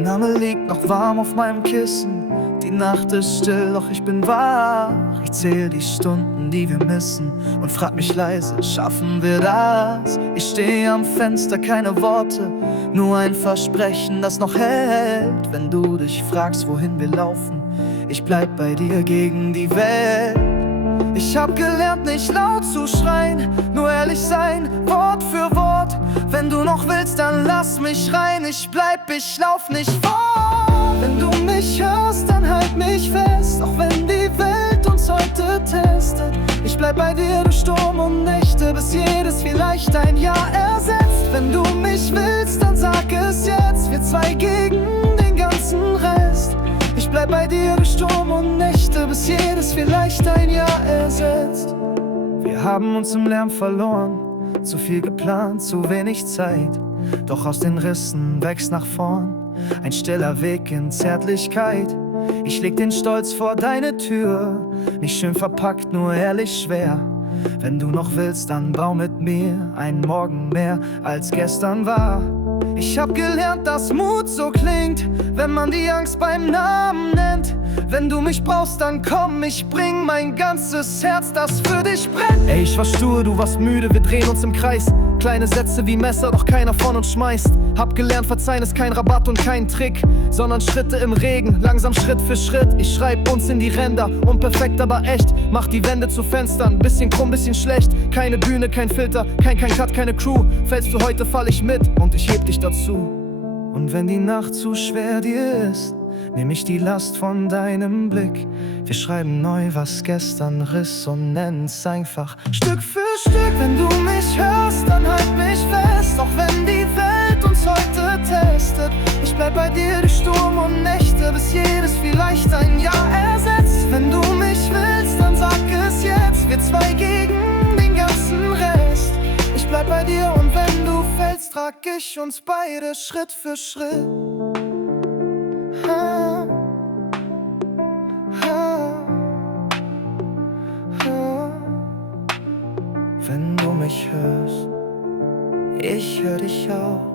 Dein Name liegt noch warm auf meinem Kissen. Die Nacht ist still, doch ich bin wach. Ich zähl die Stunden, die wir missen und frag mich leise, schaffen wir das? Ich stehe am Fenster, keine Worte, nur ein Versprechen, das noch hält. Wenn du dich fragst, wohin wir laufen, ich bleib bei dir gegen die Welt. Ich hab gelernt, nicht laut zu schreien, nur ehrlich sein, Wort für Wort. Wenn du noch willst, dann lass mich rein. Ich bleib, ich lauf nicht fort. Wenn du mich hörst, dann halt mich fest, auch wenn die Welt uns heute testet. Ich bleib bei dir durch Sturm und Nächte, bis jedes vielleicht ein Jahr ersetzt. Wenn du mich willst, dann sag es jetzt, wir zwei gegen den ganzen Rest. Ich bleib bei dir durch Sturm und Nächte, bis jedes vielleicht ein Jahr ersetzt. Wir haben uns im Lärm verloren, zu viel geplant, zu wenig Zeit. Doch aus den Rissen wächst nach vorn ein stiller Weg in Zärtlichkeit. Ich leg den Stolz vor deine Tür, nicht schön verpackt, nur ehrlich schwer. Wenn du noch willst, dann bau mit mir einen Morgen mehr als gestern war. Ich hab gelernt, dass Mut so klingt, wenn man die Angst beim Namen nennt. Wenn du mich brauchst, dann komm, ich bring mein ganzes Herz, das für dich brennt. Ey, ich war stur, du warst müde, wir drehen uns im Kreis. Kleine Sätze wie Messer, doch keiner von uns schmeißt. Hab gelernt, verzeihen ist kein Rabatt und kein Trick, sondern Schritte im Regen, langsam Schritt für Schritt. Ich schreib uns in die Ränder, unperfekt, aber echt. Mach die Wände zu Fenstern, bisschen krumm, bisschen schlecht. Keine Bühne, kein Filter, kein Cut, keine Crew. Fällst du heute, fall ich mit und ich heb dich dazu. Und wenn die Nacht zu schwer dir ist, nehm ich die Last von deinem Blick. Wir schreiben neu, was gestern riss und nennen's einfach Stück für Stück. Wenn du mich hörst, dann halt mich fest, auch wenn die Welt uns heute testet. Ich bleib bei dir durch Sturm und Nächte, bis jedes vielleicht ein Jahr ersetzt. Wenn du mich willst, dann sag es jetzt, wir zwei gegen den ganzen Rest. Ich bleib bei dir und wenn du fällst, trag ich uns beide Schritt für Schritt. Wenn du mich hörst, ich hör dich auch.